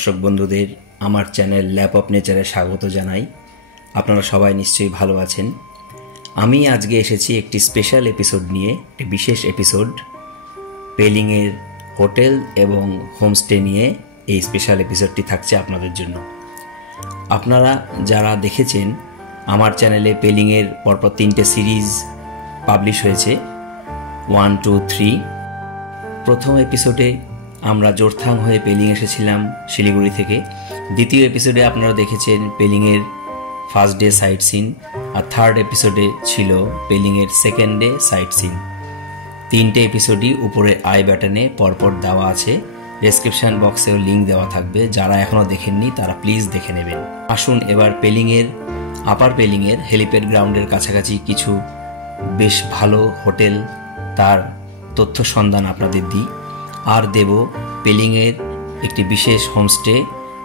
দর্শক বন্ধুদের আমার চ্যানেল ল্যাপ অফ নেচারে স্বাগত জানাই। আপনারা সবাই নিশ্চয়ই ভালো আছেন। আমি আজকে এসেছি একটি স্পেশাল এপিসোড নিয়ে, একটি বিশেষ এপিসোড। পেলিংয়ের হোটেল এবং হোমস্টে নিয়ে এই স্পেশাল এপিসোডটি থাকছে আপনাদের জন্য। আপনারা যারা দেখেছেন আমার চ্যানেলে পেলিংয়ের পরপর 3টে সিরিজ পাবলিশ হয়েছে, 1, 2, 3। প্রথম এপিসোডে আমরা জোরথাং হয়ে পেলিং এসেছিলাম শিলিগুড়ি থেকে। দ্বিতীয় এপিসোডে আপনারা দেখেছেন পেলিংয়ের ফার্স্ট ডে সাইট সিন, আর থার্ড এপিসোডে ছিল পেলিংয়ের সেকেন্ড ডে সাইট সিন। 3টে এপিসোডই উপরে আই বাটনে পরপর দেওয়া আছে, ডেসক্রিপশন বক্সেও লিঙ্ক দেওয়া থাকবে। যারা এখনও দেখেননি তারা প্লিজ দেখে নেবেন। আসুন এবার পেলিংয়ের আপার পেলিংয়ের হেলিপ্যাড গ্রাউন্ডের কাছাকাছি কিছু বেশ ভালো হোটেল, তার তথ্য সন্ধান আপনাদের দিই। আর দেব পেলিংয়ের একটি বিশেষ হোমস্টে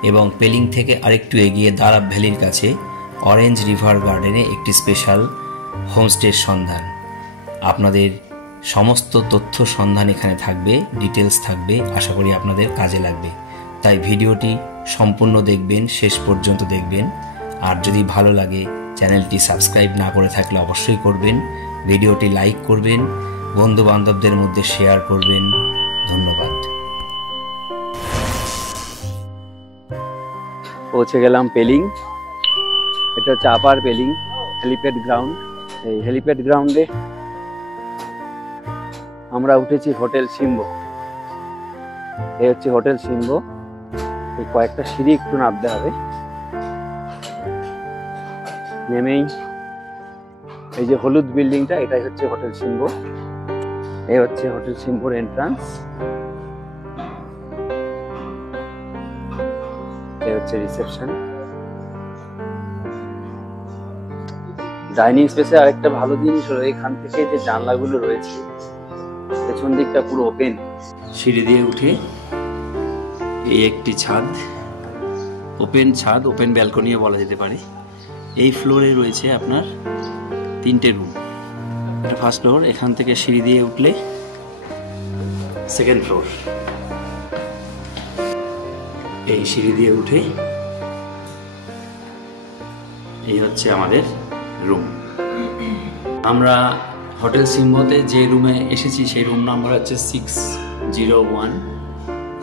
এবং পেলিং থেকে আরেকটু এগিয়ে দারাব ভ্যালির কাছে অরেঞ্জ রিভার গার্ডেনে একটি স্পেশাল হোমস্টের সন্ধান। আপনাদের সমস্ত তথ্য সন্ধান এখানে থাকবে, ডিটেলস থাকবে। আশা করি আপনাদের কাজে লাগবে, তাই ভিডিওটি সম্পূর্ণ দেখবেন, শেষ পর্যন্ত দেখবেন। আর যদি ভালো লাগে চ্যানেলটি সাবস্ক্রাইব না করে থাকলে অবশ্যই করবেন, ভিডিওটি লাইক করবেন, বন্ধু বান্ধবদের মধ্যে শেয়ার করবেন। ধন্যবাদ। পৌঁছে গেলাম পেলিং। এটা হচ্ছে আপার পেলিং হেলিপ্যাড গ্রাউন্ড। এই হেলিপ্যাড গ্রাউন্ডে আমরা উঠেছি হোটেল সিম্বো। এই হচ্ছে হোটেল সিম্বো। এই কয়েকটা সিঁড়ি একটু নামতে হবে। নেমেই এই যে হলুদ বিল্ডিংটা, এটাই হচ্ছে হোটেল সিম্বো। এই হচ্ছে হোটেল সিম্বোর এন্ট্রান্স। এই হচ্ছে রিসেপশন। ডাইনিং স্পেসে আরেকটা ভালো জিনিস হলো এখান থেকে যে জানলাগুলো রয়েছে পেছন দিকটা পুরো ওপেন। সিঁড়ি দিয়ে উঠে এই একটি ছাদ, ওপেন ছাদ, ওপেন ব্যালকনিও বলা যেতে পারে। এই ফ্লোরে রয়েছে আপনার 3টে রুম। এটা ফার্স্ট ফ্লোর। এখান থেকে সিঁড়ি দিয়ে উঠলে সেকেন্ড ফ্লোর। এই সিঁড়ি দিয়ে উঠে এই হচ্ছে আমাদের রুম। আমরা হোটেল সিম্বোতে যে রুমে এসেছি সেই রুম নাম্বার হচ্ছে 601,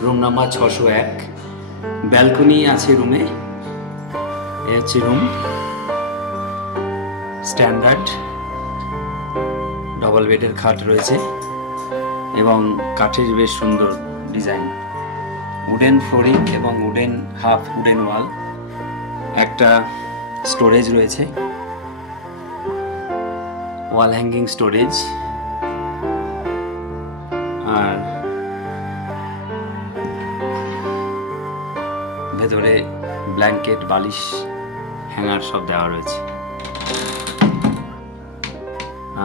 রুম নাম্বার 601। ব্যালকনি আছে রুমে। এই হচ্ছে রুম, স্ট্যান্ডার্ড ডবল বেডের খাট রয়েছে এবং কাঠের বেশ সুন্দর ডিজাইন, উডেন ফ্লোরিং এবং উডেন হাফ উডেন ওয়াল। একটা স্টোরেজ রয়েছে, ওয়াল হ্যাঙ্গিং স্টোরেজ। আর ভেতরে ব্ল্যাঙ্কেট, বালিশ, হ্যাঙ্গার সব দেওয়া রয়েছে।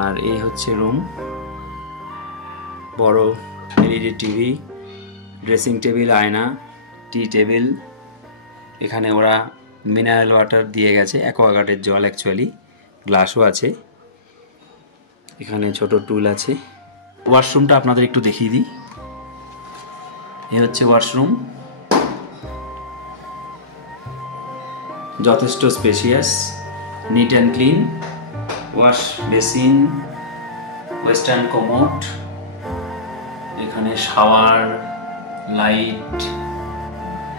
আর এই হচ্ছে রুম। বড় এলইডি টিভি, ড্রেসিং টেবিল, আয়না, টি টেবিল। এখানে ওরা মিনারেল ওয়াটার দিয়ে গেছে, অ্যাকোয়াগার্ডের জল অ্যাকচুয়ালি। গ্লাসও আছে। এখানে ছোট টুল আছে। ওয়াশরুমটা আপনাদের একটু দেখিয়ে দিই। এই হচ্ছে ওয়াশরুম, যথেষ্ট spacious, neat and clean. Wash basin, western commode, এখানে শাওয়ার, লাইট,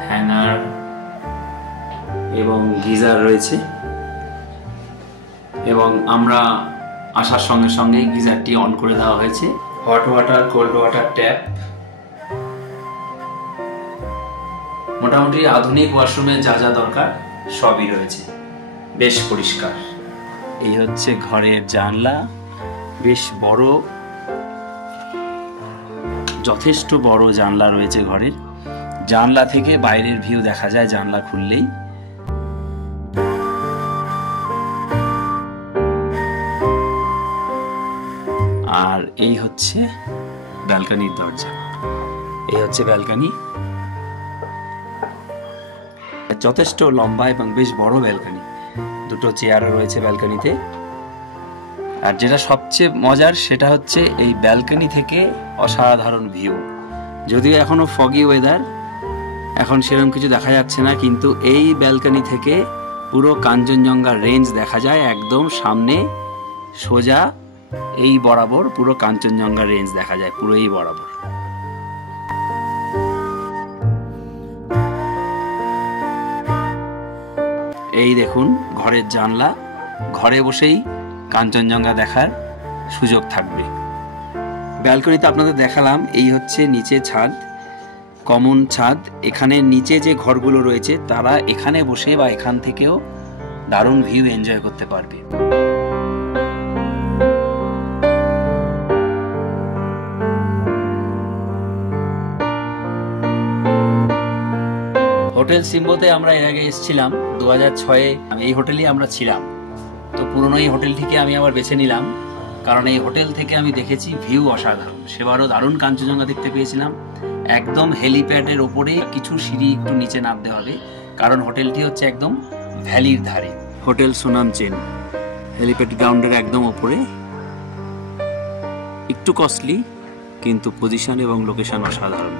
হ্যাঙ্গার এবং গিজার রয়েছে। এবং আমরা আসার সঙ্গে সঙ্গে গিজারটি অন করে দেওয়া হয়েছে। Hot water, cold water tap. মোটামুটি আধুনিক ওয়াশরুমে যা যা দরকার সবই রয়েছে, বেশ পরিষ্কার। এই হচ্ছে ঘরের জানলা, বেশ বড়, যথেষ্ট বড় জানলা রয়েছে ঘরের। জানলা থেকে বাইরের ভিউ দেখা যায় জানলা খুললেই। আর এই হচ্ছে ব্যালকনির দরজা। এই হচ্ছে ব্যালকনি, যথেষ্ট লম্বা এবং বেশ বড় ব্যালকনি। 2টো চেয়ারও রয়েছে ব্যালকনিতে। আর যেটা সবচেয়ে মজার সেটা হচ্ছে এই ব্যালকনি থেকে অসাধারণ ভিউ। যদিও এখনো ফগি ওয়েদার, এখন সেরকম কিছু দেখা যাচ্ছে না, কিন্তু এই ব্যালকনি থেকে পুরো কাঞ্চনজঙ্ঘা রেঞ্জ দেখা যায় একদম সামনে, সোজা এই বরাবর পুরো কাঞ্চনজঙ্ঘা রেঞ্জ দেখা যায় পুরো এই বরাবর। এই দেখুন ঘরের জানলা, ঘরে বসেই কাঞ্চনজঙ্ঘা দেখার সুযোগ থাকবে। ব্যালকনিতে আপনাদের দেখালাম, এই হচ্ছে নিচে ছাদ, কমন ছাদ। এখানে নিচে যে ঘরগুলো রয়েছে তারা এখানে বসে বা এখান থেকেও দারুণ ভিউ এনজয় করতে পারবে। হোটেল সিম্বোতে আমরা এর আগে এসেছিলাম 2006-এ, এই হোটেলেই আমরা ছিলাম। তো পুরনো এই হোটেলটিকে আমি আবার বেছে নিলাম, কারণ এই হোটেল থেকে আমি দেখেছি ভিউ অসাধারণ। সেবারও দারুণ কাঞ্চনজঙ্ঘা দেখতে পেয়েছিলাম। একদম হেলিপ্যাডের ওপরে, কিছু সিঁড়ি একটু নিচে নামতে হবে, কারণ হোটেলটি হচ্ছে একদম ভ্যালির ধারে। হোটেল সুনাম চেন, হেলিপ্যাড গ্রাউন্ডের একদম ওপরে, একটু কস্টলি কিন্তু পজিশন এবং লোকেশন অসাধারণ।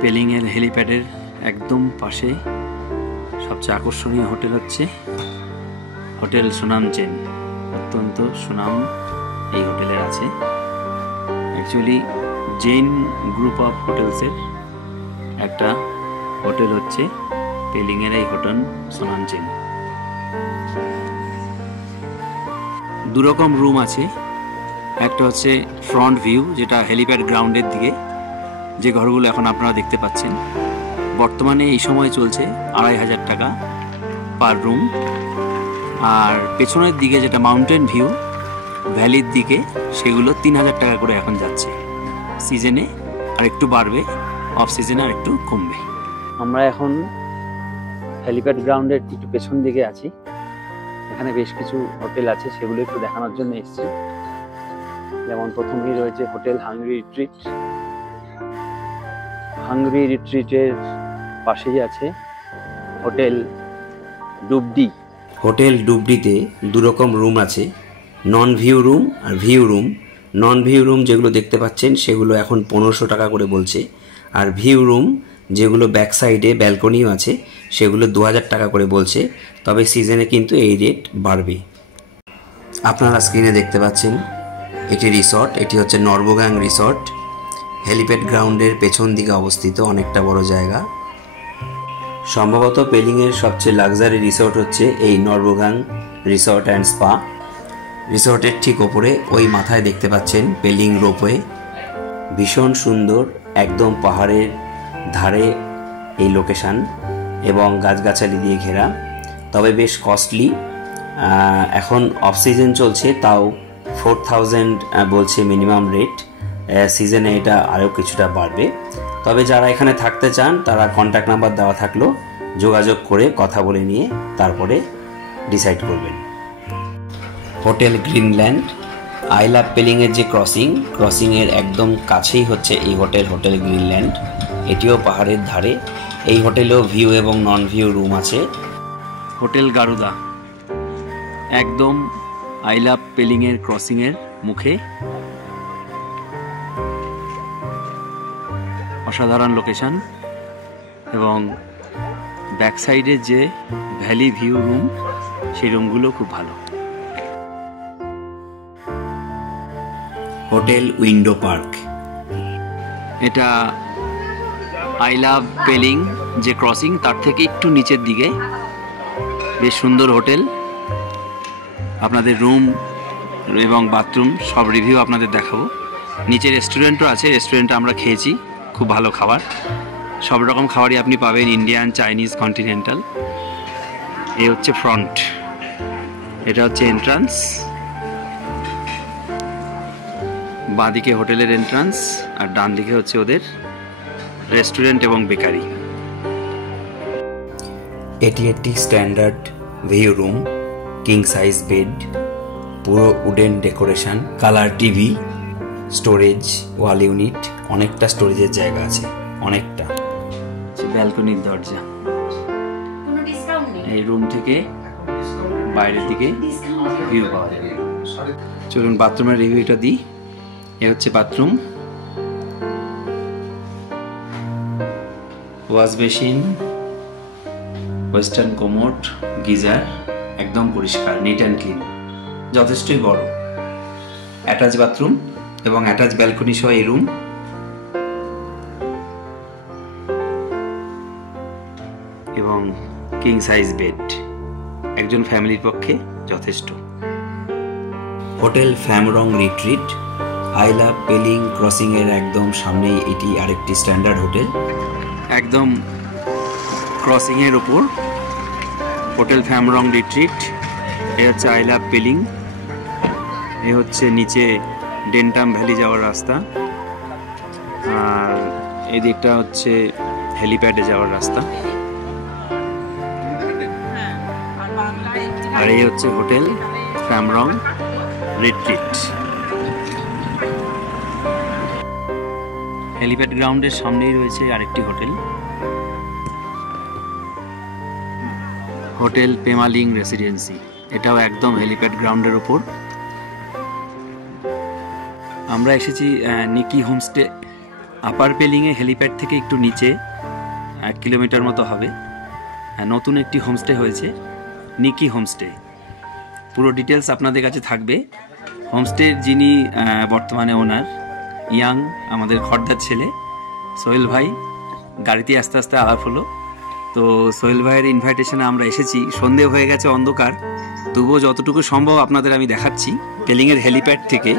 পেলিংয়ের হেলিপ্যাডের একদম পাশে সবচেয়ে আকর্ষণীয় হোটেল হচ্ছে হোটেল সুনাম চেন। অত্যন্ত সুনাম এই হোটেলের আছে। অ্যাকচুয়ালি জৈন গ্রুপ অফ হোটেলসের একটা হোটেল হচ্ছে পেলিংয়ের এই হোটেল সুনাম চেন। দুরকম রুম আছে, একটা হচ্ছে ফ্রন্ট ভিউ, যেটা হেলিপ্যাড গ্রাউন্ডের দিকে, যে ঘরগুলো এখন আপনারা দেখতে পাচ্ছেন। বর্তমানে এই সময় চলছে 2500 টাকা পার রুম। আর পেছনের দিকে যেটা মাউন্টেন ভিউ ভ্যালির দিকে, সেগুলো 3000 টাকা করে এখন যাচ্ছে। সিজনে আর একটু বাড়বে, অফ সিজনে আর একটু কমবে। আমরা এখন হেলিপ্যাড গ্রাউন্ডের একটু পেছন দিকে আছি। এখানে বেশ কিছু হোটেল আছে, সেগুলো একটু দেখানোর জন্য এসেছি। যেমন প্রথমেই রয়েছে হোটেল হাংরি রিট্রিট। হাংরি রিট্রিটের পাশেই আছে হোটেল ডুবডি। হোটেল ডুবডিতে দুরকম রুম আছে, নন ভিউ রুম আর view room. Non view room যেগুলো দেখতে পাচ্ছেন সেগুলো এখন 1500 টাকা করে বলছে, আর ভিউ রুম যেগুলো ব্যাক সাইডে ব্যালকনিও আছে সেগুলো 2000 টাকা করে বলছে। তবে সিজনে কিন্তু এই রেট বাড়বে। আপনারা স্ক্রিনে দেখতে পাচ্ছেন এটি রিসর্ট, এটি হচ্ছে নর্বগাং রিসর্ট। হেলিপ্যাড গ্রাউন্ডের পেছন দিকে অবস্থিত, অনেকটা বড় জায়গা। সম্ভবত পেলিংয়ের সবচেয়ে লাক্সারি রিসর্ট হচ্ছে এই নর্বগাং রিসর্ট অ্যান্ড স্পা। রিসর্টের ঠিক ওপরে ওই মাথায় দেখতে পাচ্ছেন পেলিং রোপওয়ে, ভীষণ সুন্দর, একদম পাহাড়ের ধারে এই লোকেশান এবং গাছগাছালি দিয়ে ঘেরা। তবে বেশ কস্টলি। এখন অফ সিজন চলছে, তাও 4000 বলছে মিনিমাম রেট। সিজনে এটা আরও কিছুটা বাড়বে। তবে যারা এখানে থাকতে চান তারা কন্ট্যাক্ট নাম্বার দেওয়া থাকলো, যোগাযোগ করে কথা বলে নিয়ে তারপরে ডিসাইড করবেন। হোটেল গ্রিনল্যান্ড, আই লাভ পেলিংয়ের যে ক্রসিংয়ের একদম কাছেই হচ্ছে এই হোটেল গ্রিনল্যান্ড। এটিও পাহাড়ের ধারে। এই হোটেলেও ভিউ এবং নন ভিউ রুম আছে। হোটেল গারুদা একদম আই লাভ পেলিংয়ের ক্রসিংয়ের মুখে, অসাধারণ লোকেশন এবং ব্যাক সাইডের যে ভ্যালি ভিউ রুম, সেই রুমগুলো খুব ভালো। হোটেল উইন্ডো পার্ক, এটা আই লাভ পেলিং যে ক্রসিং তার থেকে একটু নিচের দিকে, বেশ সুন্দর হোটেল। আপনাদের রুম এবং বাথরুম সব রিভিউ আপনাদের দেখাবো। নিচে রেস্টুরেন্টও আছে, রেস্টুরেন্টে আমরা খেয়েছি, খুব ভালো খাবার। সব রকম খাবারই আপনি পাবেন, ইন্ডিয়ান, চাইনিজ, কন্টিনেন্টাল। এই হচ্ছে ফ্রন্ট, এটা হচ্ছে এন্ট্রান্স। বাঁ দিকে হোটেলের এন্ট্রান্স আর ডান দিকে হচ্ছে ওদের রেস্টুরেন্ট এবং বেকারি। এটি একটি standard view room, king size bed, পুরো wooden decoration, colour TV, storage, wall unit, অনেকটা স্টোরেজের জায়গা আছে, অনেকটা। ব্যালকনির দরজা, এই রুম থেকে বাইরের দিকে ভিউ পাওয়া যাবে। চলুন বাথরুমের রিভিউটা দিই। এ হচ্ছে bathroom, wash basin, western commode, geyser, একদম পরিষ্কার, নিট অ্যান্ড ক্লিন, যথেষ্টই বড়। অ্যাটাচ বাথরুম এবং অ্যাটাচ ব্যালকনি সহ এই রুম। এবং কিং সাইজ বেড, একজন ফ্যামিলির পক্ষে যথেষ্ট। Hotel Phamrong retreat, I love Pelling crossing এর একদম সামনেই এটি আরেকটি স্ট্যান্ডার্ড হোটেল, একদম ক্রসিং এর উপর হোটেল ফ্যামরং রিট্রিট। এ হচ্ছে আই লাভ পেলিং, এ হচ্ছে নিচে ডেন্টাম ভ্যালি যাওয়ার রাস্তা, আর এদিকটা হচ্ছে হেলিপ্যাডে যাওয়ার রাস্তা। আর এই হচ্ছে হোটেল ফ্যামরং রিট্রিট। হেলিপ্যাড গ্রাউন্ডের সামনেই রয়েছে আরেকটি হোটেল, হোটেল পেমালিং রেসিডেন্সি, এটাও একদম হেলিপ্যাড গ্রাউন্ডের উপর। আমরা এসেছি নিকি হোমস্টে, আপার পেলিংয়ে হেলিপ্যাড থেকে একটু নিচে 1 কিলোমিটার মতো হবে। নতুন একটি হোমস্টে হয়েছে, নিকি হোমস্টে। পুরো ডিটেলস আপনাদের কাছে থাকবে। হোমস্টের যিনি বর্তমানে ওনার, ইয়াং, আমাদের খর্দার ছেলে সোহেল ভাই। গাড়িতে আস্তে আস্তে আলাপ হলো, তো সোহেল ভাইয়ের ইনভাইটেশনে আমরা এসেছি। সন্ধে হয়ে গেছে, অন্ধকার, তবুও যতটুকু সম্ভব আপনাদের আমি দেখাচ্ছি। পেলিংয়ের হেলিপ্যাড থেকে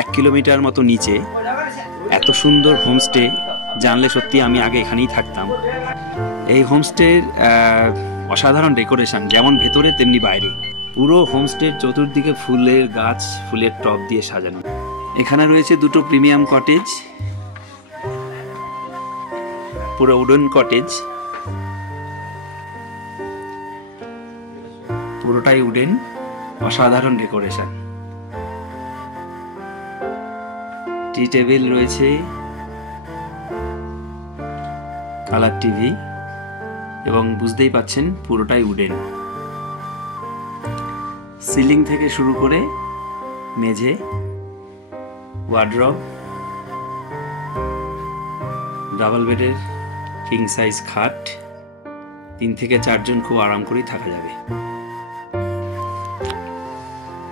1 কিলোমিটার মতো নিচে এত সুন্দর হোমস্টে, জানলে সত্যি আমি আগে এখানেই থাকতাম। এই হোমস্টের অসাধারণ ডেকোরেশন, যেমন ভেতরে তেমনি বাইরে। পুরো হোমস্টের চতুর্দিকে ফুলের গাছ, ফুলের টব দিয়ে সাজানো। এখানে রয়েছে 2টো প্রিমিয়াম কটেজ, পুরো উডেন কটেজ, পুরোটাই উডেন, অসাধারণ ডেকোরেশন। টি টেবিল রয়েছে, কালার টিভি, এবং বুঝতেই পাচ্ছেন পুরোটাই উডেন। সিলিং থেকে শুরু করে মেঝে, ওয়ার্ড্রব, ডাবল বেডের কিং সাইজ খাট, 3 থেকে 4 জন খুব আরাম করেই থাকা যাবে।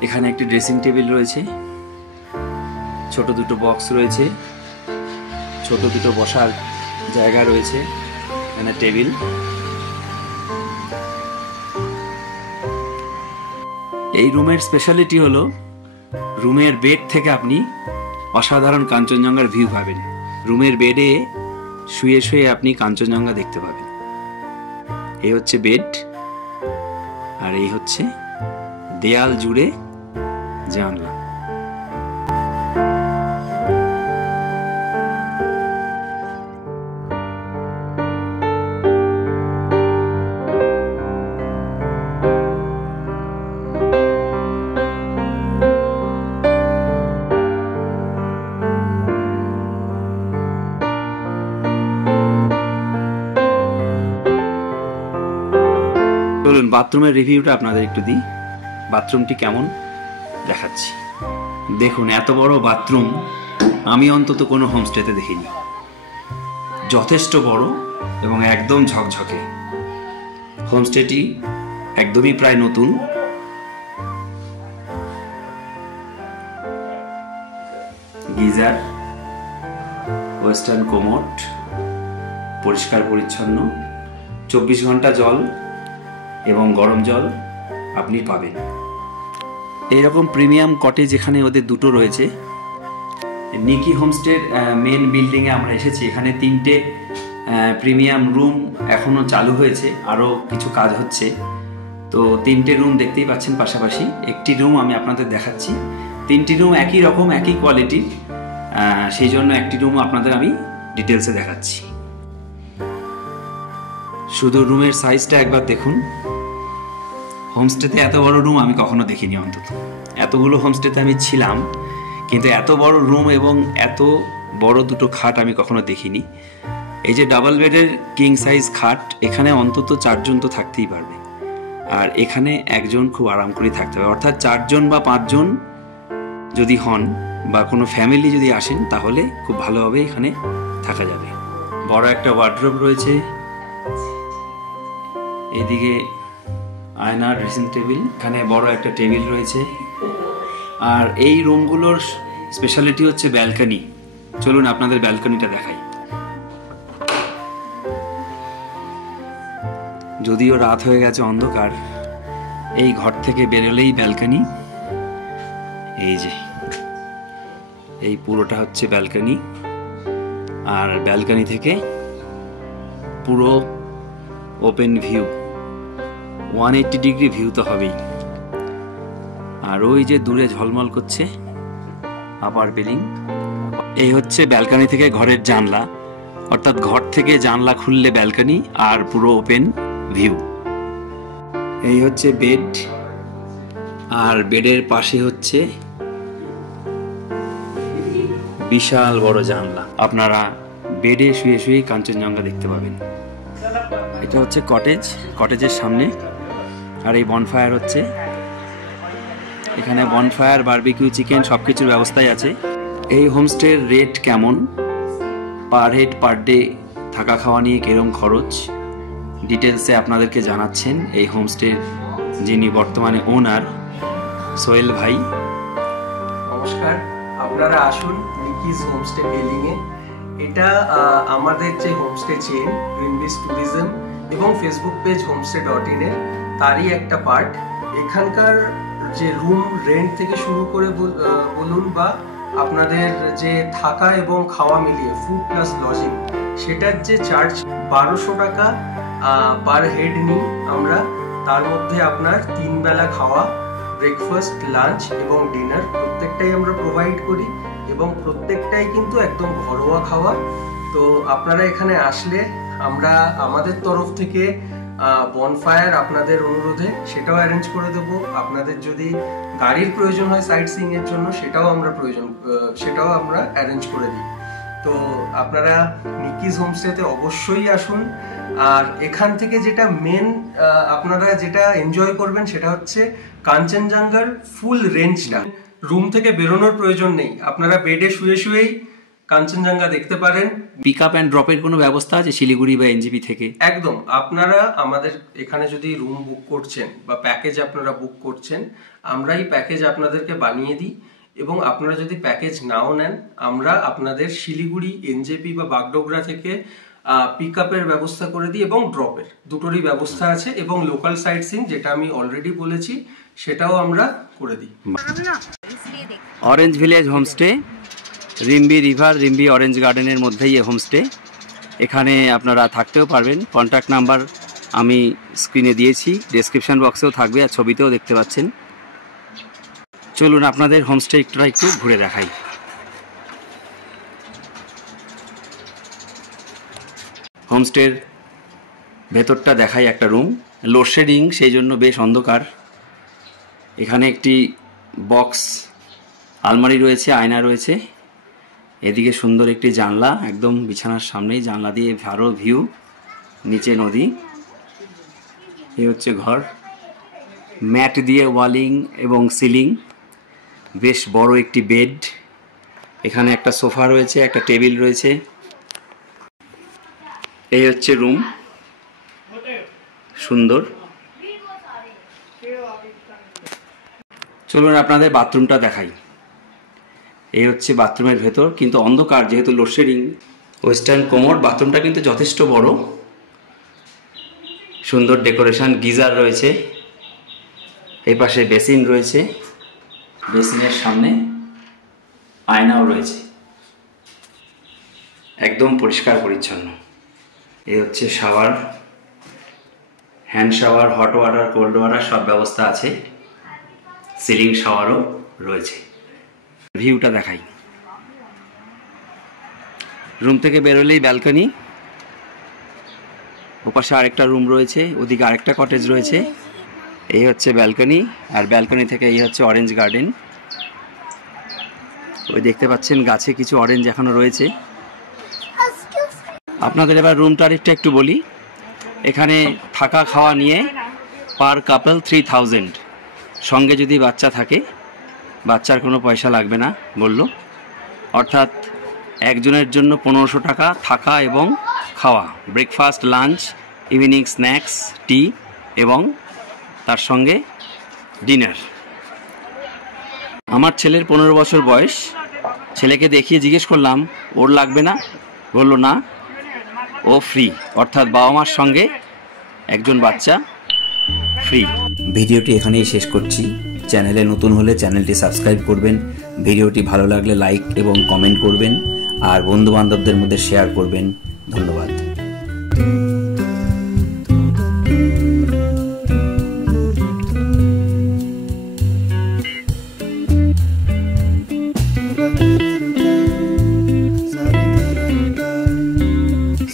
এখানে একটি ড্রেসিং টেবিল রয়েছে, ছোট 2টো বক্স রয়েছে, ছোট 2টো বসার জায়গা রয়েছে, এখানে টেবিল। এই রুমের স্পেশালিটি হলো রুমের বেড থেকে আপনি অসাধারণ কাঞ্চনজঙ্ঘার ভিউ পাবেন। রুমের বেডে শুয়ে শুয়ে আপনি কাঞ্চনজঙ্ঘা দেখতে পাবেন। এই হচ্ছে বেড, আর এই হচ্ছে দেয়াল জুড়ে জানলা। চলুন বাথরুমের রিভিউটা আপনাদের একটু দিই। বাথরুমটি কেমন দেখাচ্ছি। দেখুন, এত বড় বাথরুম আমি অন্তত কোনো হোমস্টেতে দেখিনি। যথেষ্ট বড় এবং একদম ঝকঝকে। হোমস্টেটি একদমই প্রায় নতুন। গিজার, ওয়েস্টার্ন কোমোড, পরিষ্কার পরিচ্ছন্ন, 24 ঘন্টা জল এবং গরম জল আপনি পাবেন। এইরকম প্রিমিয়াম কটেজ এখানে ওদের 2টো রয়েছে। নিকি হোমস্টের মেন বিল্ডিংয়ে আমরা এসেছি। এখানে 3টে প্রিমিয়াম রুম এখনও চালু হয়েছে, আরও কিছু কাজ হচ্ছে। তো 3টে রুম দেখতেই পাচ্ছেন পাশাপাশি। একটি রুম আমি আপনাদের দেখাচ্ছি। 3টি রুম একই রকম, একই কোয়ালিটির, সেই জন্য একটি রুম আপনাদের আমি ডিটেলসে দেখাচ্ছি। শুধু রুমের সাইজটা একবার দেখুন। হোমস্টেতে এত বড় রুম আমি কখনো দেখিনি। অন্তত এতগুলো হোমস্টেতে আমি ছিলাম, কিন্তু এত বড় রুম এবং এত বড় 2টো খাট আমি কখনো দেখিনি। এই যে ডাবল বেডের কিং সাইজ খাট, এখানে অন্তত 4 জন তো থাকতেই পারবে, আর এখানে একজন খুব আরাম করে থাকতে হবে। অর্থাৎ 4 জন বা 5 জন যদি হন বা কোনো ফ্যামিলি যদি আসেন, তাহলে খুব ভালোভাবে এখানে থাকা যাবে। বড় একটা ওয়ার্ডরোব রয়েছে, এদিকে আয়না, ড্রেসিং টেবিল, এখানে বড় একটা টেবিল রয়েছে। আর এই রুমগুলোর স্পেশালিটি হচ্ছে ব্যালকনি। চলুন আপনাদের ব্যালকনিটা দেখাই। যদিও রাত হয়ে গেছে, অন্ধকার, এই ঘর থেকে বেরোলেই ব্যালকনি। এই যে এই পুরোটা হচ্ছে ব্যালকনি, আর ব্যালকনি থেকে পুরো ওপেন ভিউ, 180 ডিগ্রি ভিউ তো হবেই। আর ওই যে দূরে ঝলমল করছে আপার বিল্ডিং। এই হচ্ছে ব্যালকনি থেকে ঘরের জানলা, অর্থাৎ ঘর থেকে জানলা খুললে ব্যালকনি আর পুরো ওপেন ভিউ। এই হচ্ছে বেড, আর বেডের পাশে হচ্ছে বিশাল বড় জানলা। আপনারা বেডে শুয়ে শুয়ে কাঞ্চনজঙ্ঘা দেখতে পাবেন। এটা হচ্ছে কটেজ, কটেজের সামনে। আর এই বনফায়ার হচ্ছে, এখানে বনফায়ার, বারবিকিউ, চিকেন সব কিছুর ব্যবস্থাই আছে। এই হোমস্টের রেট কেমন, পার হেড পার ডে থাকা খাওয়া নিয়ে কিরম খরচ, ডিটেলসে আপনাদেরকে জানাচ্ছেন এই হোমস্টের যিনি বর্তমানে ওনার, সোহেল ভাই। নমস্কার, আপনারা আসুন নিকিস হোমস্টে বেলিংয়ে। এটা আমাদের যে হোমস্টে চেন গ্রিনবিচ ট্যুরিজম এবং ফেসবুক পেজ homestay.in এর তারই একটা পার্ট। এখানকার যে রুম রেন্ট থেকে শুরু করে বলুন বা আপনাদের যে থাকা এবং খাওয়া মিলিয়ে ফুড প্লাস লজিং, সেটার যে চার্জ 1200 টাকা পার হেড নিই আমরা। তার মধ্যে আপনার 3 বেলা খাওয়া, ব্রেকফাস্ট, লাঞ্চ এবং ডিনার প্রত্যেকটাই আমরা প্রোভাইড করি, এবং প্রত্যেকটাই কিন্তু একদম ঘরোয়া খাওয়া। তো আপনারা এখানে আসলে আমরা আমাদের তরফ থেকে বনফায়ার আপনাদের অনুরোধে সেটাও অ্যারেঞ্জ করে দেব। আপনাদের যদি গাড়ির প্রয়োজন হয় সাইট সিইং এর জন্য, সেটাও আমরা অ্যারেঞ্জ করে দিই। তো আপনারা নিকিস হোমস্টেতে অবশ্যই আসুন। আর এখান থেকে যেটা মেন আপনারা যেটা এনজয় করবেন সেটা হচ্ছে কাঞ্চনজঙ্ঘার ফুল রেঞ্জটা। রুম থেকে বেরোনোর প্রয়োজন নেই, আপনারা বেডে শুয়ে শুয়েই কাঞ্চনজঙ্ঘা দেখতে পারেন। পিক আপ অ্যান্ড ড্রপের কোনো ব্যবস্থা আছে শিলিগুড়ি বা এনজেপি থেকে? একদম, আপনারা আমাদের এখানে যদি রুম বুক করছেন বা প্যাকেজ আপনারা বুক করছেন, আমরা এই প্যাকেজ আপনাদেরকে বানিয়ে দিই। এবং আপনারা যদি প্যাকেজ নাও নেন, আমরা আপনাদের শিলিগুড়ি, এনজেপি বা বাগডোগরা থেকে পিক আপের ব্যবস্থা করে দিই, এবং ড্রপের দুটোরই ব্যবস্থা আছে। এবং লোকাল সাইট সিইং যেটা আমি অলরেডি বলেছি সেটাও আমরা করে দিই। Orange village homestay, Rimbi river, Rimbi orange গার্ডেনের মধ্যেই এই হোমস্টে। এখানে আপনারা থাকতেও পারবেন। কন্ট্যাক্ট নাম্বার আমি স্ক্রিনে দিয়েছি, ডেসক্রিপশন বক্সেও থাকবে, আর ছবিতেও দেখতে পাচ্ছেন। চলুন আপনাদের হোমস্টে একটু ঘুরে দেখাই। হোমস্টের ভেতরটা দেখাই। একটা রুম, লোডশেডিং, সেই জন্য বেশ অন্ধকার। এখানে একটি বক্স আলমারি রয়েছে, আয়না রয়েছে। এদিকে সুন্দর একটি জানলা, একদম বিছানার সামনেই জানলা দিয়ে ভালো ভিউ, নিচে নদী। এই হচ্ছে ঘর, ম্যাট দিয়ে ওয়ালিং এবং সিলিং, বেশ বড় একটি বেড। এখানে একটা সোফা রয়েছে, একটা টেবিল রয়েছে। এই হচ্ছে রুম, সুন্দর। চলুন আপনাদের বাথরুমটা দেখাই। এই হচ্ছে বাথরুমের ভেতর, কিন্তু অন্ধকার যেহেতু লোডশেডিং। ওয়েস্টার্ন কোমোড, বাথরুমটা কিন্তু যথেষ্ট বড়, সুন্দর ডেকোরেশন, গিজার রয়েছে। এই পাশে বেসিন রয়েছে, বেসিনের সামনে আয়নাও রয়েছে, একদম পরিষ্কার পরিচ্ছন্ন। এই হচ্ছে shower, hand shower, hot water, cold water সব ব্যবস্থা আছে। সিলিং শাওয়ারও রয়েছে। ভিউটা দেখাই। রুম থেকে বেরোলেই ব্যালকনি, ওপাশে আরেকটা রুম রয়েছে, ওদিকে আরেকটা কটেজ রয়েছে। এই হচ্ছে ব্যালকনি, আর ব্যালকনি থেকে এই হচ্ছে অরেঞ্জ গার্ডেন। ওই দেখতে পাচ্ছেন গাছে কিছু অরেঞ্জ এখনো রয়েছে। আপনাদের এবার রুমটার একটু বলি। এখানে থাকা খাওয়া নিয়ে পার কাপল 3000, সঙ্গে যদি বাচ্চা থাকে বাচ্চার কোনো পয়সা লাগবে না বললো, অর্থাৎ একজনের জন্য 1500 টাকা থাকা এবং খাওয়া, ব্রেকফাস্ট, লাঞ্চ, ইভিনিং স্ন্যাক্স, টি এবং তার সঙ্গে ডিনার। আমার ছেলের 15 বছর বয়স। ছেলেকে দেখিয়ে জিজ্ঞেস করলাম ওর লাগবে না, বললো না, ও ফ্রি, অর্থাৎ বাবা মার সঙ্গে একজন বাচ্চা ফ্রি। ভিডিওটি এখানেই শেষ করছি। চ্যানেলে নতুন হলে চ্যানেলটি সাবস্ক্রাইব করবেন, ভিডিওটি ভালো লাগলে লাইক এবং কমেন্ট করবেন, আর বন্ধু বান্ধবদের মধ্যে শেয়ার করবেন। ধন্যবাদ।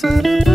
Sa